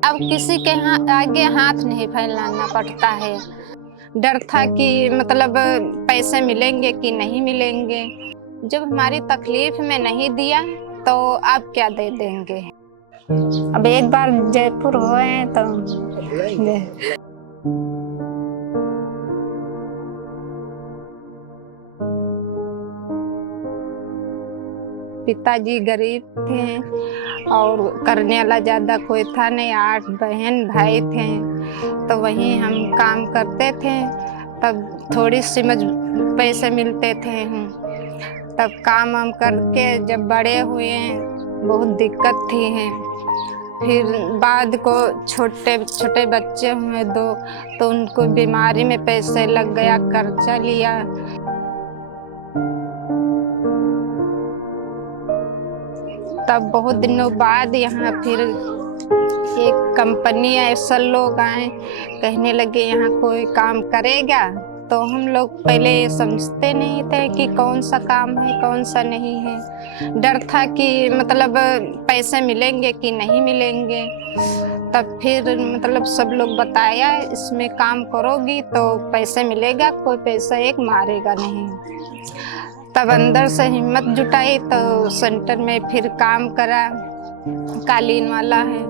अब किसी के आगे हाथ नहीं फैलाना पड़ता है। डर था कि मतलब पैसे मिलेंगे कि नहीं मिलेंगे। जब हमारी तकलीफ में नहीं दिया तो आप क्या दे देंगे। अब एक बार जयपुर हुए तो पिताजी गरीब थे और करने वाला ज्यादा कोई था नहीं। 8 बहन भाई थे तो वहीं हम काम करते थे। तब थोड़ी सी पैसे मिलते थे। तब काम वाम करके जब बड़े हुए बहुत दिक्कत थी हैं। फिर बाद को छोटे छोटे बच्चे हुए 2 तो उनको बीमारी में पैसे लग गया, कर्जा लिया। तब बहुत दिनों बाद यहाँ फिर एक कंपनी ऐसा लोग आए, कहने लगे यहाँ कोई काम करेगा। तो हम लोग पहले समझते नहीं थे कि कौन सा काम है कौन सा नहीं है। डर था कि मतलब पैसे मिलेंगे कि नहीं मिलेंगे। तब फिर मतलब सब लोग बताया इसमें काम करोगी तो पैसे मिलेगा, कोई पैसा एक मारेगा नहीं। तब अंदर से हिम्मत जुटाई तो सेंटर में फिर काम करा। कालीन वाला है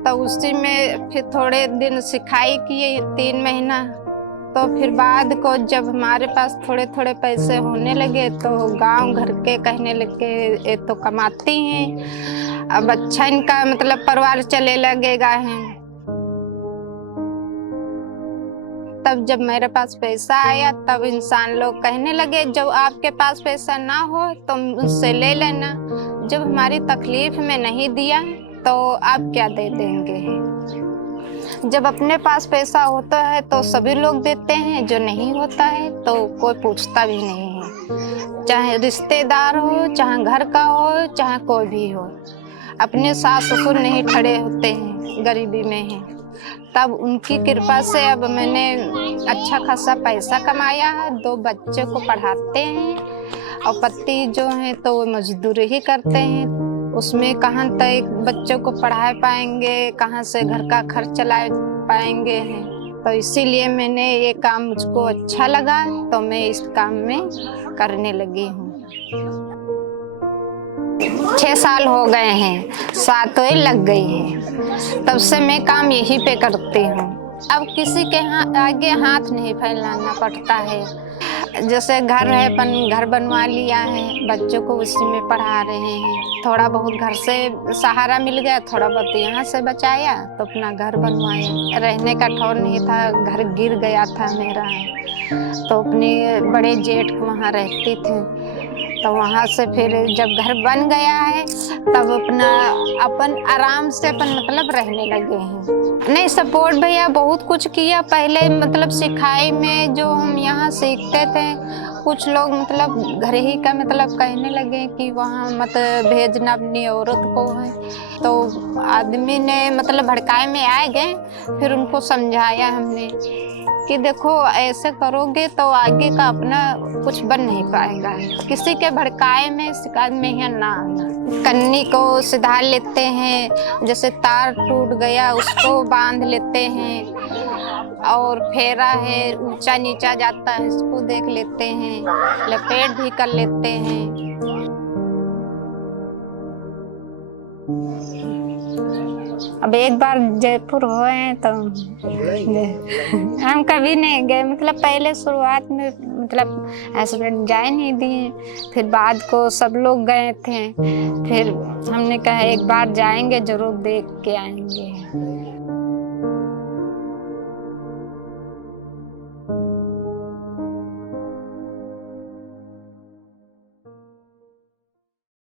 तो उसी में फिर थोड़े दिन सिखाई किए 3 महीना। तो फिर बाद को जब हमारे पास थोड़े थोड़े पैसे होने लगे तो गांव घर के कहने लगे ये तो कमाती हैं, अब अच्छा इनका मतलब परिवार चले लगेगा है। तब जब मेरे पास पैसा आया तब इंसान लोग कहने लगे जब आपके पास पैसा ना हो तो मुझसे ले लेना। जब हमारी तकलीफ में नहीं दिया तो आप क्या दे देंगे। जब अपने पास पैसा होता है तो सभी लोग देते हैं, जो नहीं होता है तो कोई पूछता भी नहीं है। चाहे रिश्तेदार हो, चाहे घर का हो, चाहे कोई भी हो। अपने सास ससुर नहीं खड़े होते हैं, गरीबी में हैं। तब उनकी कृपा से अब मैंने अच्छा खासा पैसा कमाया है। 2 बच्चे को पढ़ाते हैं और पति जो हैं तो वो मजदूरी ही करते हैं। उसमें कहाँ तक बच्चों को पढ़ा पाएंगे, कहाँ से घर का खर्च चला पाएंगे हैं। तो इसीलिए मैंने ये काम मुझको अच्छा लगा तो मैं इस काम में करने लगी हूँ। 6 साल हो गए हैं, 7 लग गई हैं। तब से मैं काम यहीं पे करती हूँ। अब किसी के आगे हाथ नहीं फैलाना पड़ता है। जैसे घर है, अपन घर बनवा लिया है, बच्चों को उसी में पढ़ा रहे हैं। थोड़ा बहुत घर से सहारा मिल गया, थोड़ा बहुत यहाँ से बचाया तो अपना घर बनवाया। रहने का ठौर नहीं था, घर गिर गया था मेरा, तो अपने बड़े जेठ वहाँ रहती थी। तो वहाँ से फिर जब घर बन गया है तब अपन आराम से अपन मतलब रहने लगे हैं। नहीं, सपोर्ट भैया बहुत कुछ किया। पहले मतलब सिखाई में जो हम यहाँ सीखते थे, कुछ लोग मतलब घर ही का मतलब कहने लगे कि वहाँ मत भेजना अपनी औरत को है। तो आदमी ने मतलब भड़काए में आ गए। फिर उनको समझाया हमने कि देखो ऐसे करोगे तो आगे का अपना कुछ बन नहीं पाएगा। किसी के भड़काए में शिकायत में है ना आना। कन्नी को सिधा लेते हैं, जैसे तार टूट गया उसको बांध लेते हैं, और फेरा है ऊंचा नीचा जाता है इसको देख लेते हैं, लपेट भी कर लेते हैं। अब एक बार जयपुर हुए तो हम कभी नहीं गए। मतलब पहले शुरुआत में मतलब हस्बैंड जाए नहीं दिए, फिर बाद को सब लोग गए थे। फिर हमने कहा एक बार जाएंगे, जरूर देख के आएंगे।